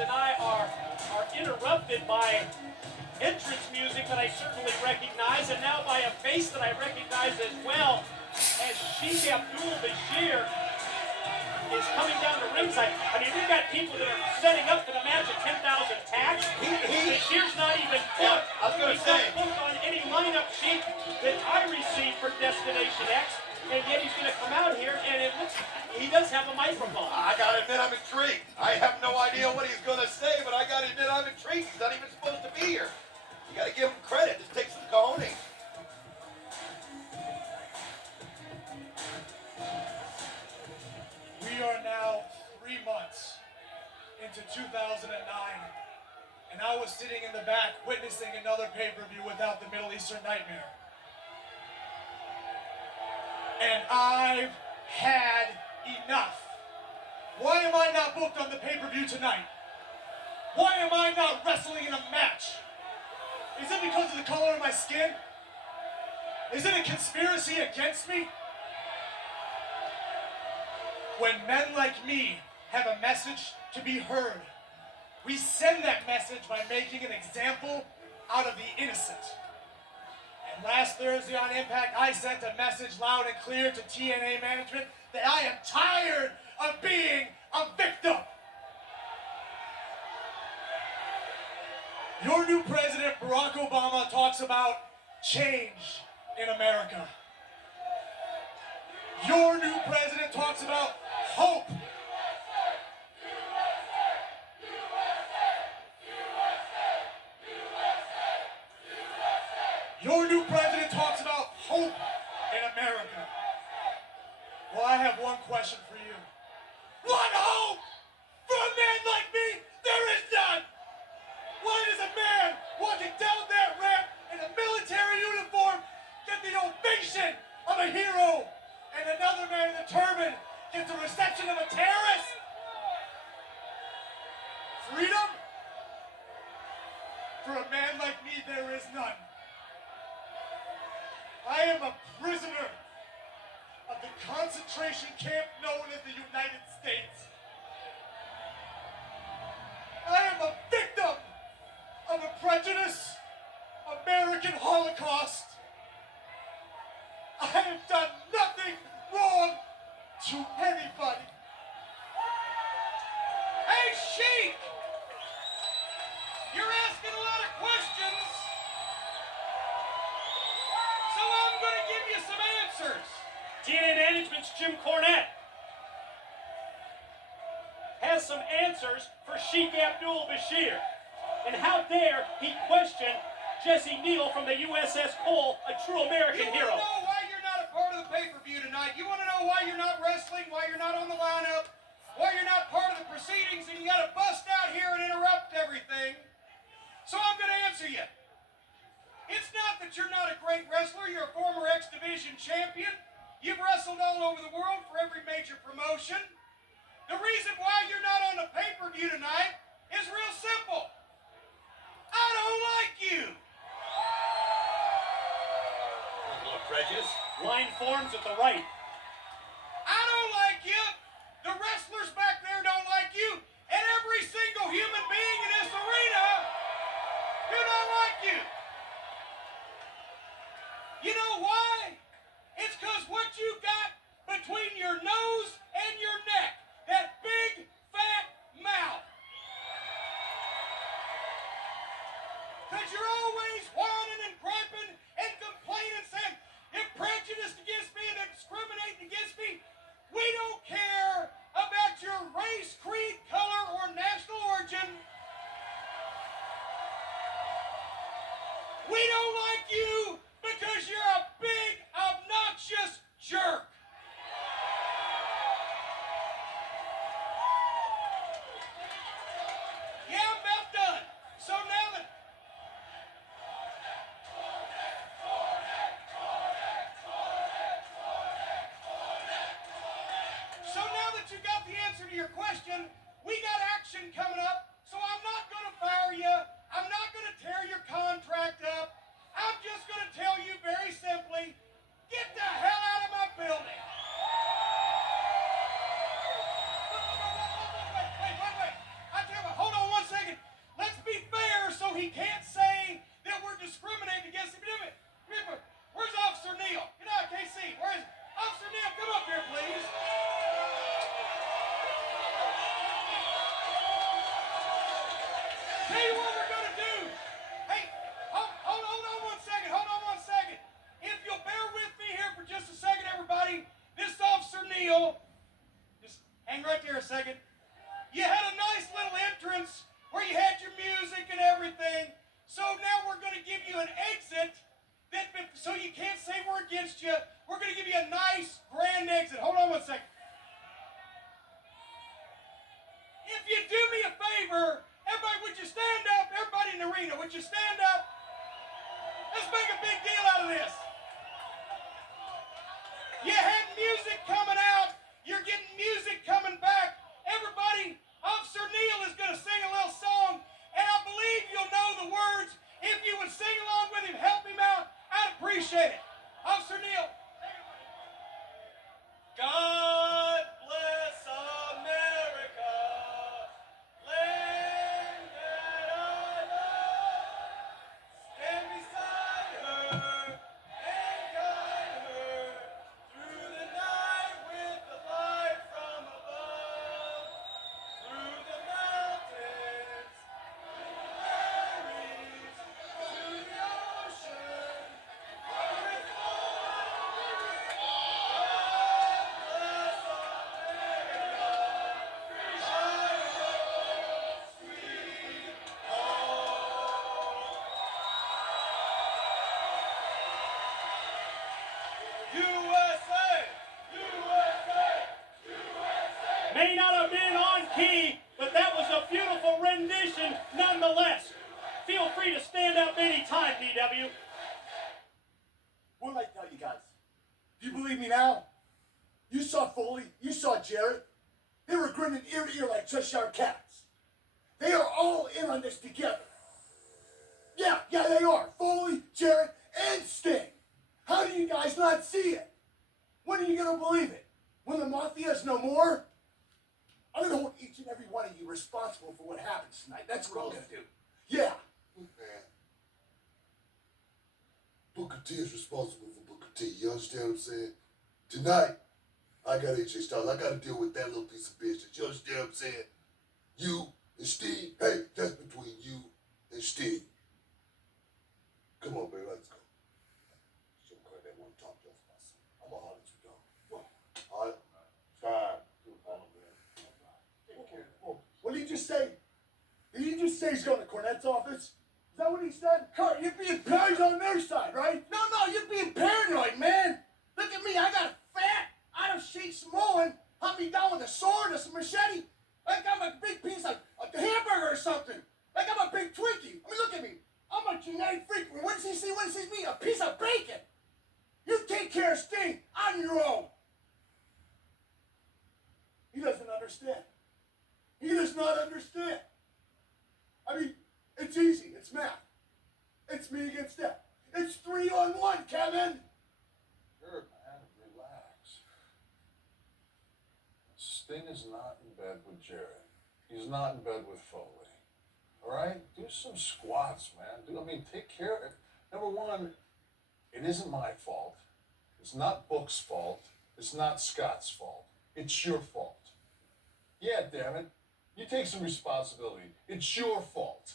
and I are interrupted by entrance music that I certainly recognize, and now by a face that I recognize as well, as Sheikh Abdul-Bashir is coming down the ringside. I mean, we've got people that are setting up for the match at 10,000 tacks. Bashir's not even booked. I was going to say. He's not booked on any lineup sheet that I received for Destination X, and yet he's going to come out here, and it looks he does have a microphone. I got to admit, I'm intrigued. I have no idea what he's going to say, but I got to admit, I'm intrigued. He's not even supposed to be here. You got to give him credit. This takes some cojones. We are now 3 months into 2009, and I was sitting in the back witnessing another pay-per-view without the Middle Eastern Nightmare. And I've had enough. Why am I not booked on the pay-per-view tonight? Why am I not wrestling in a match? Is it because of the color of my skin? Is it a conspiracy against me? When men like me have a message to be heard, we send that message by making an example out of the innocent. And last Thursday on Impact, I sent a message loud and clear to TNA management that I am tired of being a victim. Your new president, Barack Obama, talks about change in America. Your new president talks about hope. Your new president talks about hope in America. Well, I have one question for you. What hope for a man like me? There is none. Why does a man walking down that ramp in a military uniform get the ovation of a hero, and another man in a turban gets the reception of a terrorist? Freedom? For a man like me, there is none. I am a prisoner of the concentration camp known as the United States. I am a victim of a prejudiced American Holocaust. I have done nothing wrong to anybody. Hey, Sheik! You're asking a lot of questions, so I'm going to give you some answers. TNA Management's Jim Cornette has some answers for Sheikh Abdul-Bashir. And how dare he question Jesse Neal from the USS Cole, a true American hero. You want to know why you're not a part of the pay-per-view tonight? You want to know why you're not wrestling, why you're not on the lineup, why you're not part of the proceedings, and you got to bust out here and interrupt everything? So I'm going to answer you. It's not that you're not a great wrestler. You're a former X Division champion. You've wrestled all over the world for every major promotion. The reason why you're not on the pay-per-view tonight is real simple. I don't like you. A little prejudice. Line forms at the right. I don't like you. The wrestlers back there don't like you. And every single human being in this arena do not like you. You know why? It's because what you got between your nose and your neck, that big, fat mouth. Because you're always whining and griping and complaining, saying you're prejudiced against me and discriminating against me. We don't care about your race, creed, color, or national origin. We don't like you because you're a big, obnoxious jerk. Yeah, I'm about done. So now that you got the answer to your question, we got action coming up, so I'm not going to fire you. I'm not going to tear your contract up. I'm just going to tell you very simply, get the hell out of my building. Wait. I tell you what, hold on hang right there a second. You had a nice little entrance where you had your music and everything. So now we're going to give you an exit so you can't say we're against you. We're going to give you a nice grand exit. Hold on one second. If you do me a favor, everybody, would you stand up? Everybody in the arena, would you stand up? Let's make a big deal out of this. You had music coming out. You're getting music coming back. Everybody, Officer Neil is going to sing a little song, and I believe you'll know the words. If you would sing along with him, help him out, I'd appreciate it. Officer Neil. God bless America, land that I love. Stand beside her and guide her through the night with the light from above, through the mountains, through the valleys, through the ocean, where it's USA! May not have been on key, but that was a beautiful rendition nonetheless. Feel free to stand up anytime, DW. What did I tell you guys? Do you believe me now? You saw Foley, you saw Jarrett. They were grinning ear to ear like Cheshire cats. They are all in on this together. Yeah, they are. Foley, Jarrett, and Sting. How do you guys not see it? When are you going to believe it? When the Mafia's no more? I'm going to hold each and every one of you responsible for what happens tonight. That's what I'm going to do. Yeah. Look, man. Booker T is responsible for Booker T. You understand what I'm saying? Tonight, I got AJ Styles. I got to deal with that little piece of business. You understand what I'm saying? You and Steve. Hey, that's between you and Steve. Come on, baby, let's go. Show Claire that one talk to us about something. I'm gonna holler at you, dog. All right? Fine. What did he just say? Did he just say he's going to Cornette's office? Is that what he said? Kurt, you're being paranoid on their side, right? No, you're being paranoid, man. Look at me. I got a fat, out of shape Samoan hunt me down with a sword or some machete. Like I'm a big piece of a hamburger or something. Like I'm a big Twinkie. I mean, look at me. I'm a genetic freak. When does he see me? A piece of bacon. You take care of Sting on your own. He doesn't understand. He does not understand. I mean, it's easy. It's math. It's me against them. It's 3-on-1, Kevin. Sure, man. Relax. Sting is not in bed with Jarrett. He's not in bed with Foley. All right? Do some squats, man. Take care of it. Number one, it isn't my fault. It's not Book's fault. It's not Scott's fault. It's your fault. Yeah, damn it. You take some responsibility. It's your fault.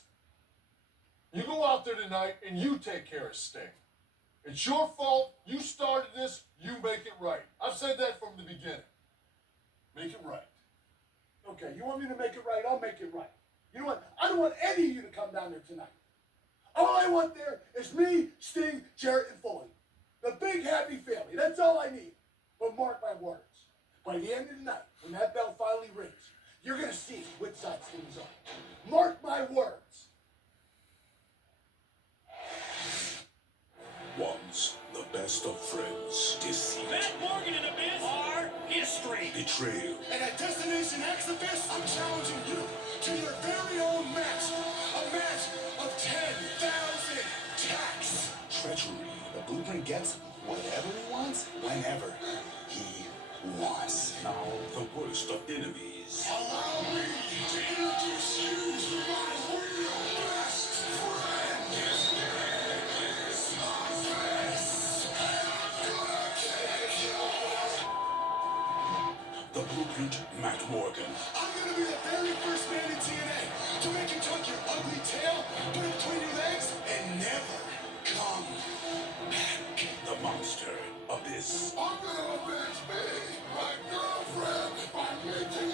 You go out there tonight and you take care of Sting. It's your fault. You started this. You make it right. I've said that from the beginning. Make it right. Okay, you want me to make it right? I'll make it right. You know what? I don't want any of you to come down there tonight. All I want there is me, Sting, Jarrett, and Foley. The big happy family. That's all I need. But mark my words. By the end of the night, when that bell finally rings, you're going to see which side Sting's on. Mark my words. Once the best of friends, deceit, Matt Morgan and Abyss are history. betrayal, And at Destination X Abyss, I'm challenging you to your very own match. A match of 10,000 tacks. treachery. The Blueprint gets whatever he wants, whenever he wants. Now, the worst of enemies. Allow me to introduce you to my real best friend. His name is Abyss, and I'm gonna kick your... The Blueprint, Matt Morgan. I'm gonna be the very first man in TNA to make you tuck your ugly tail, put it between your legs, and never come back. The monster, Abyss. I'm gonna avenge me, my girlfriend, by making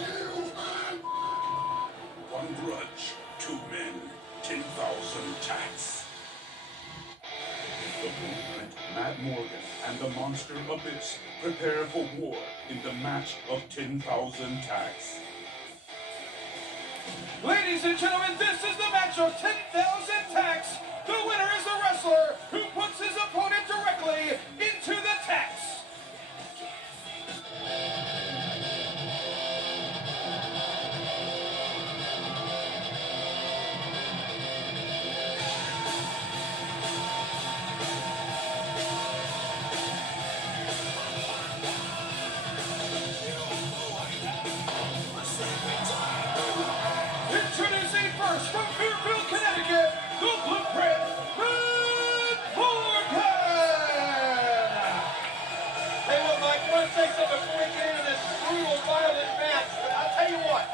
Blueprint, Matt Morgan, and the Monster Abyss prepare for war in the match of 10,000 tags. Ladies and gentlemen, this is the match of 10,000 tacks. The winner is the wrestler who puts his opponent directly into the tacks. Introducing first from Fairfield, Connecticut, the Blueprint, Matt Morgan! Hey, look, Mike, I want to say something before we get into this brutal, violent match. But I'll tell you what,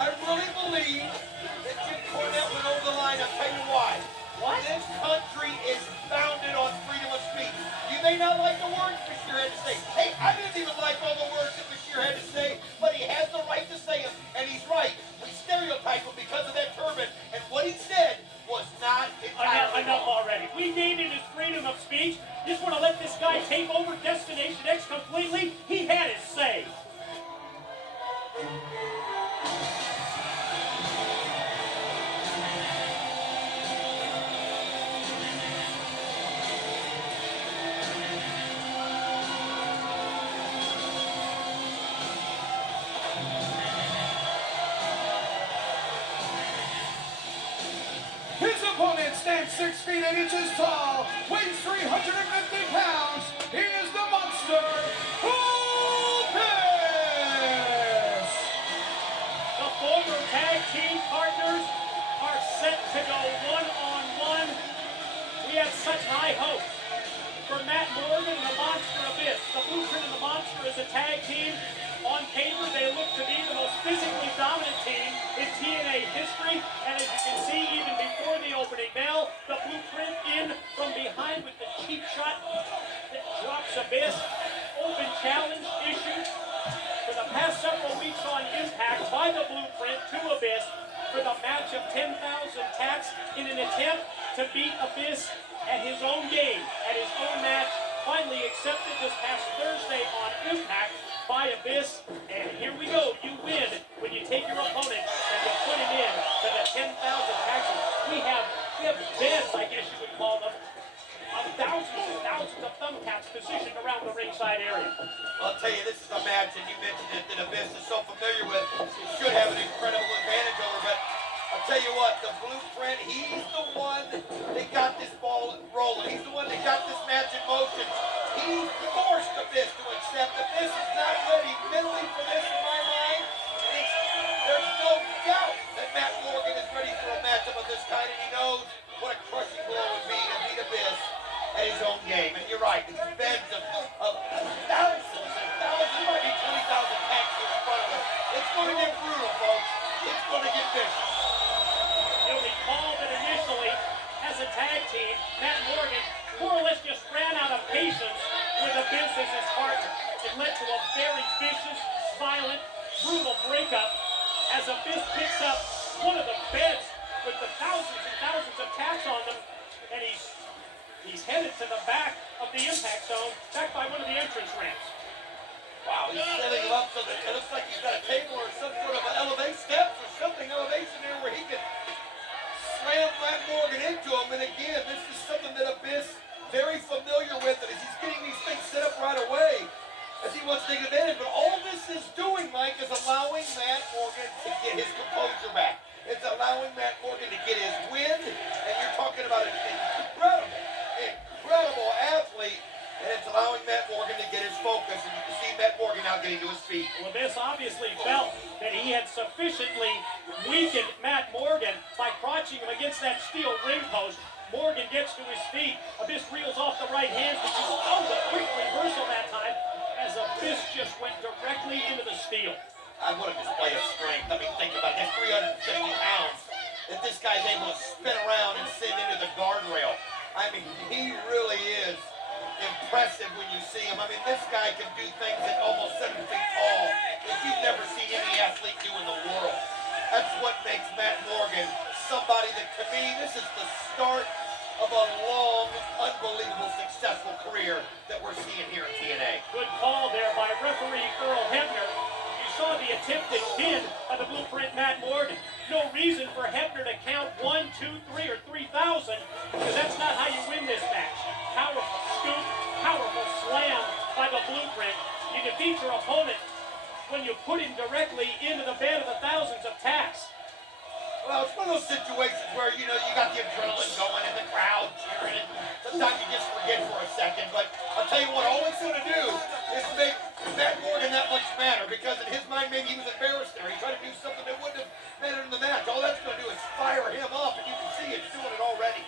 I really believe that Jim Cornette went over the line. I'll tell you why. What? This country is founded on freedom of speech. You may not like the words Bashir had to say. Hey, I didn't even like all the words that Bashir had to say, but he has the right to say them, and he's right. We stereotype him because of that turban, and what he said was not entirely Enough wrong. already. We gave him his freedom of speech. Just want to let this guy take over Destination X completely? He had his say. His opponent stands 6 feet 8 inches tall, weighs 350 pounds. He is the monster, Thumbtacks! The former tag team partners are set to go one-on-one. We had such high hopes for Matt Morgan and the Monster Abyss. The Blueprint and the Monster as a tag team. On paper, they look to be the most physically dominant team in TNA history. And as you can see, even before the opening bell, the Blueprint in from behind with the cheap shot that drops Abyss. Open challenge issued for the past several weeks on Impact by the Blueprint to Abyss for the match of 10,000 tacks in an attempt to beat Abyss at his own game, at his own match, finally accepted this past Thursday on Impact by Abyss. And here we go. You win when you take your opponent and you put him in to the 10,000 taxes. We have beds, I guess you would call them, of thousands and thousands of thumbtacks positioned around the ringside area. I'll tell you, this is a match, and you mentioned it, that Abyss is so familiar with. He should have an incredible advantage over, but I'll tell you what, the Blueprint, he's the one that got this ball rolling. He's the one that got this match in motion. He forced Abyss to accept. Abyss is not ready mentally for this in my mind. And there's no doubt that Matt Morgan is ready for a matchup of this kind, and he knows what a crushing blow would be to beat Abyss at his own game. And you're right, it's beds of thousands and thousands, there might be 20,000 tacks here in front of us. It's going to get brutal, folks. It's going to get vicious. You'll recall that initially, as a tag team, Matt Morgan more or less just ran out of patience with Abyss as his partner. It led to a very vicious, violent, brutal breakup as Abyss picks up one of the beds with the thousands and thousands of tacks on them, and he's headed to the back of the impact zone, back by one of the entrance ramps. Wow, he's setting him up so that it looks like he's got a table or some sort of an elevation there where he can slam Matt Morgan into him. And again, this is something that Abyss very familiar with, and as he's getting these things set up right away, as he wants to take advantage. But all this is doing, Mike, is allowing Matt Morgan to get his composure back. It's allowing Matt Morgan to get his win, and you're talking about an incredible athlete, and it's allowing Matt Morgan to get his focus, and you can see Matt Morgan now getting to his feet. Well, Abyss obviously felt that he had sufficiently weakened Matt Morgan by crouching him against that steel ring post. Morgan gets to his feet. Abyss reels off the right hand, but the quick reversal that time as Abyss just went directly into the steel. I want a display of strength. I mean, think about it. That's 350 pounds that this guy's able to spin around and send into the guardrail. I mean, he really is impressive when you see him. I mean, this guy can do things at almost 7 feet tall that you've never seen any athlete do in the world. That's what makes Matt Morgan somebody that, to me, this is the start of a long, unbelievable, successful career that we're seeing here in TNA. Good call there by referee Earl Hebner. You saw the attempted pin by the Blueprint Matt Morgan. No reason for Hebner to count 1, 2, 3, or 3,000, because that's not how you win this match. Powerful scoop, powerful slam by the Blueprint. You defeat your opponent when you put him directly into the bed of the thousands of tacks. Well, it's one of those situations where, you got the adrenaline going and the crowd cheering, and sometimes you just forget for a second. But I'll tell you what, all it's going to do is make Matt Morgan that much matter, because in his mind, maybe he was embarrassed there. He tried to do something that wouldn't have mattered in the match. All that's going to do is fire him up, and you can see it's doing it already.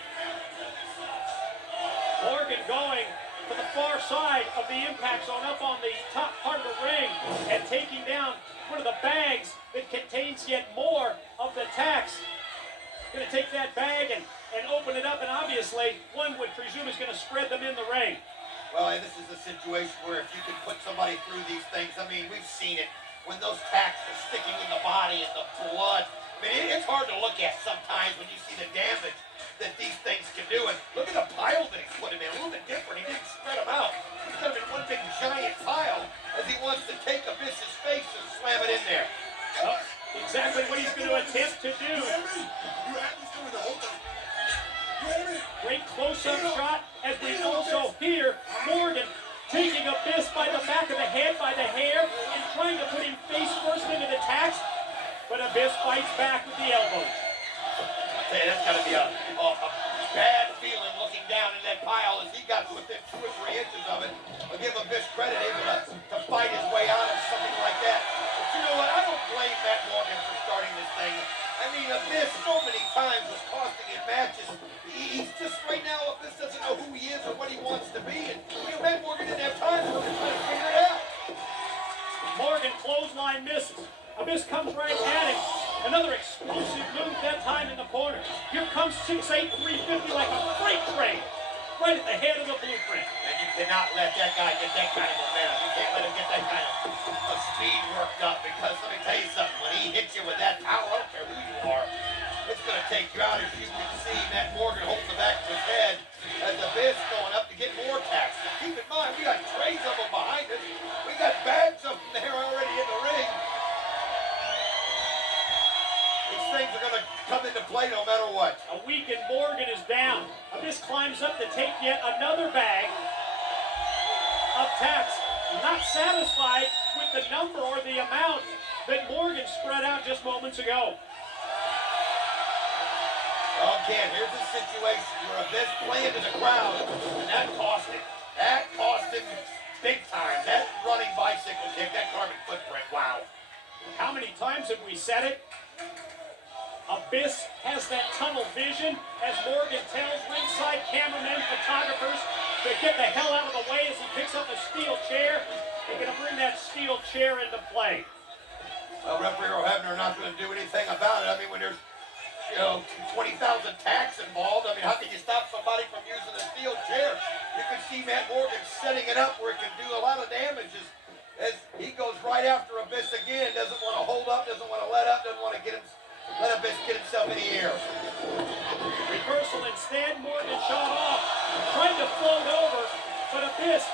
Morgan going to the far side of the impact zone, up on the top part of the ring, and taking down one of the bags that contains yet more of the tacks. Going to take that bag and open it up, and obviously one would presume is going to spread them in the ring. Well, and this is a situation where if you can put somebody through these things, I mean, we've seen it when those tacks are sticking in the body and the blood. I mean, it's hard to look at sometimes when you see the damage that these things can do. And look at the pile that he put him in, a little bit different. He didn't spread them out. He's got him in one big giant pile as he wants to take Abyss's face and slam it in there. Oh, exactly what he's going to attempt to do. Great close-up shot as we also hear Morgan taking Abyss by the back of the head, by the hair, and trying to put him face first into the tacks. But Abyss fights back with the elbows. I tell you, that's got to be a bad feeling looking down in that pile as he got within 2 or 3 inches of it. I'll give Abyss credit, able to fight his way out of something like that. But you know what? I don't blame Matt Morgan for starting this thing. I mean, Abyss so many times was costing in matches. He's just right now, Abyss doesn't know who he is or what he wants to be. And Matt Morgan didn't have time for him to try to figure it out. Morgan clothesline misses. Abyss comes right at him. Another explosive move, that time in the corner. Here comes 6'8", 350 like a freight train. Right at the head of the Blueprint. And you cannot let that guy get that kind of momentum. You can't let him get that kind of speed worked up, because let me tell you something. When he hits you with that power, I don't care who you are, it's going to take you out. As you can see, Matt Morgan holding the back of his head as Abyss going up to get more tacks. Now, keep in mind, we got trays of them behind us. We got bags of them there already in the ring. These things are going to come into play no matter what. A weakened Morgan is down. Abyss climbs up to take yet another bag of tacks. Not satisfied with the number or the amount that Morgan spread out just moments ago. Again, here's a situation where Abyss playing to the crowd, and that cost him. That cost him big time. That running bicycle kick, that carbon footprint, wow. How many times have we said it? Abyss has that tunnel vision, as Morgan tells ringside cameramen, photographers, to get the hell out of the way as he picks up a steel chair. They're going to bring that steel chair into play. Well, referee Earl Hebner not going to do anything about it. I mean, when there's 20,000 tacks involved, I mean, how can you stop somebody from using a steel chair? You can see Matt Morgan setting it up where it can do a lot of damage as he goes right after Abyss again. Doesn't want to hold up, doesn't want to let up, doesn't want to let Abyss get himself in the air. Reversal instead, Morgan shot off, trying to float over, but Abyss,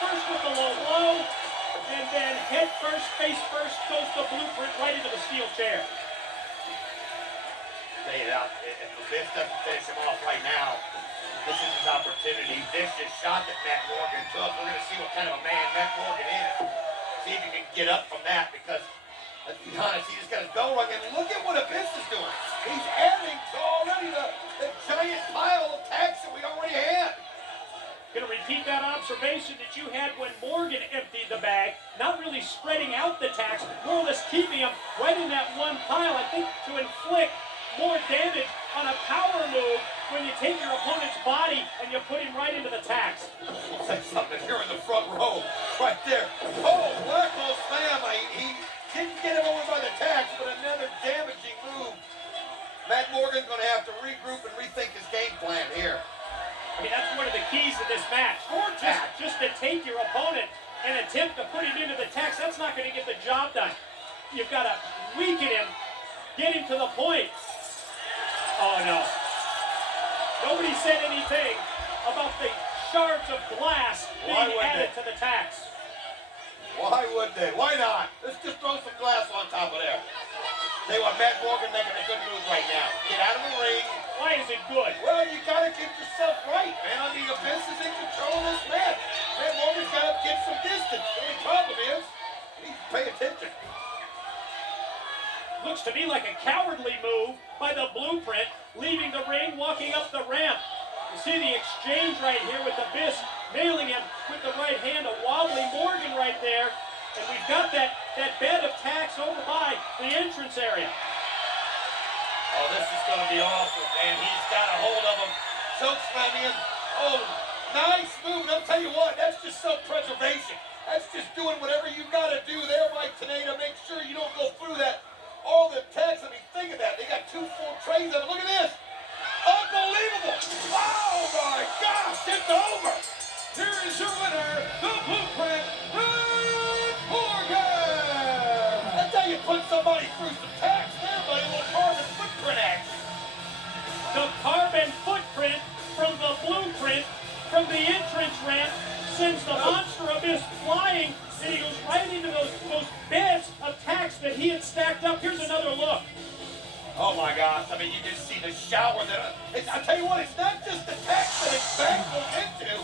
first with the low blow, and then head first, face first, goes the Blueprint right into the steel chair. Say it out. If Abyss doesn't finish him off right now, this is his opportunity. Vicious shot that Matt Morgan took. We're going to see what kind of a man Matt Morgan is. See if he can get up from that, because let's be honest, he just got his bell rung, and look at what Abyss is doing. He's adding to already the giant pile of tacks that we already had. Going to repeat that observation that you had when Morgan emptied the bag, not really spreading out the tacks, more or less keeping them right in that one pile, I think, to inflict more damage on a power move when you take your opponent's body and you put him right into the tacks. Say something here in the front row, right there. Oh, black hole slam. He didn't get him over by the tacks, but another damaging move. Matt Morgan's going to have to regroup and rethink his game plan here. I mean, that's one of the keys to this match. Just to take your opponent and attempt to put him into the tacks, that's not going to get the job done. You've got to weaken him, get him to the point. Oh, no. Nobody said anything about the shards of glass Why being would added they? to the tax. Why would they? Why not? Let's just throw some glass on top of there. They want Matt Morgan making a good move right now. Get out of the ring. Why is it good? Well, you gotta get yourself right, man. I mean, Abyss is in control of this match. Matt Morgan's gotta get some distance. The only problem is, he needs to pay attention. Looks to me like a cowardly move by the Blueprint, leaving the ring, walking up the ramp. You see the exchange right here with Abyss nailing him with the right hand, a wobbly Morgan right there. And we've got that bed of tacks over by the entrance area. Oh, this is gonna be awful, man. He's got a hold of him. Choke slamming him. Oh, nice move. And I'll tell you what, that's just self-preservation. That's just doing whatever you gotta do there, Mike TNA, to make sure you don't go through that. All the tacks, I mean, think of that. They got 2 full trays of it. Look at this. Unbelievable. Oh, my gosh, it's over. Here is your winner, the Blueprint, Matt Morgan! That's how you put somebody through some tacks there, buddy. A little carbon footprint action. The carbon footprint from the Blueprint from the entrance ramp sends the monster Abyss flying, and he goes right into those beds of tacks that he had stacked up. Here's another look. Oh my gosh, I mean, you just see the shower that, I tell you what, it's not just the tacks that it's backflip into,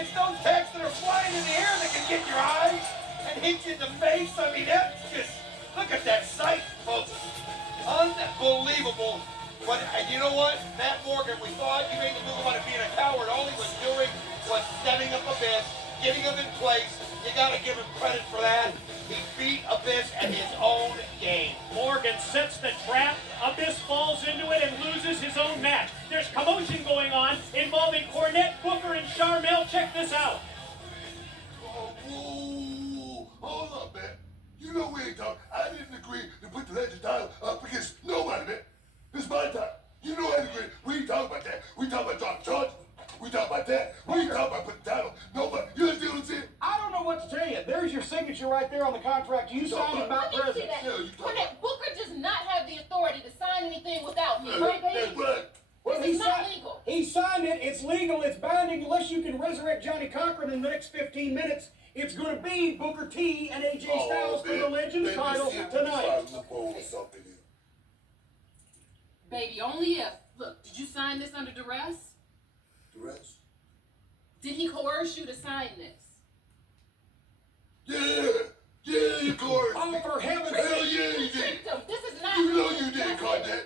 it's those tacks that are flying in the air that can get your eyes and hit you in the face. I mean, that's just, look at that sight, folks. Unbelievable. But you know what, Matt Morgan, we thought you made the move about it being a coward. All he was doing was setting up Abyss, getting him in place. You gotta give him credit for that. He beat Abyss at his own game. Morgan sets the trap. Abyss falls into it and loses his own match. There's commotion going on involving Cornette, Booker, and Charmel. Check this out. Oh, whoa, hold up, man. You know we ain't talking. I didn't agree to put the legend title up against nobody, man. This is my time. You know I didn't agree. We ain't talking about that. We talking about dropping charges. We talking about that. We ain't talking about putting the title. Nobody. You understand what I'm saying? I don't know what to tell you. There's your signature right there on the contract. You signed it about Let me see president. that. Yeah, you talking Cornette, Booker does not have the authority to sign anything without me, about. right, That's baby? right. Well, This is not legal. He signed it. It's legal. It's binding. Unless you can resurrect Johnny Cochran in the next 15 minutes, it's going to be Booker T and AJ Styles for the Legends title tonight. Loophole or something here. Baby, only if. Look, did you sign this under duress? The rest? Did he coerce you to sign this? Yeah, you course. Oh, for heaven's Hell sake. yeah, you You did. tricked him. This is not You know legal. you did, Cornette.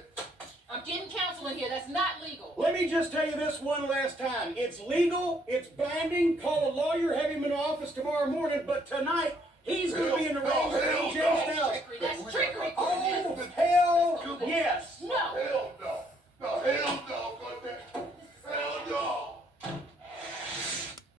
I'm getting counsel in here. That's not legal. Let me just tell you this one last time. It's legal. It's binding. Call a lawyer. Have him in the office tomorrow morning. But tonight, he's going to be in the ring with AJ Styles. Trickery. That's trickery, Oh, Cornette. hell yes. No. Hell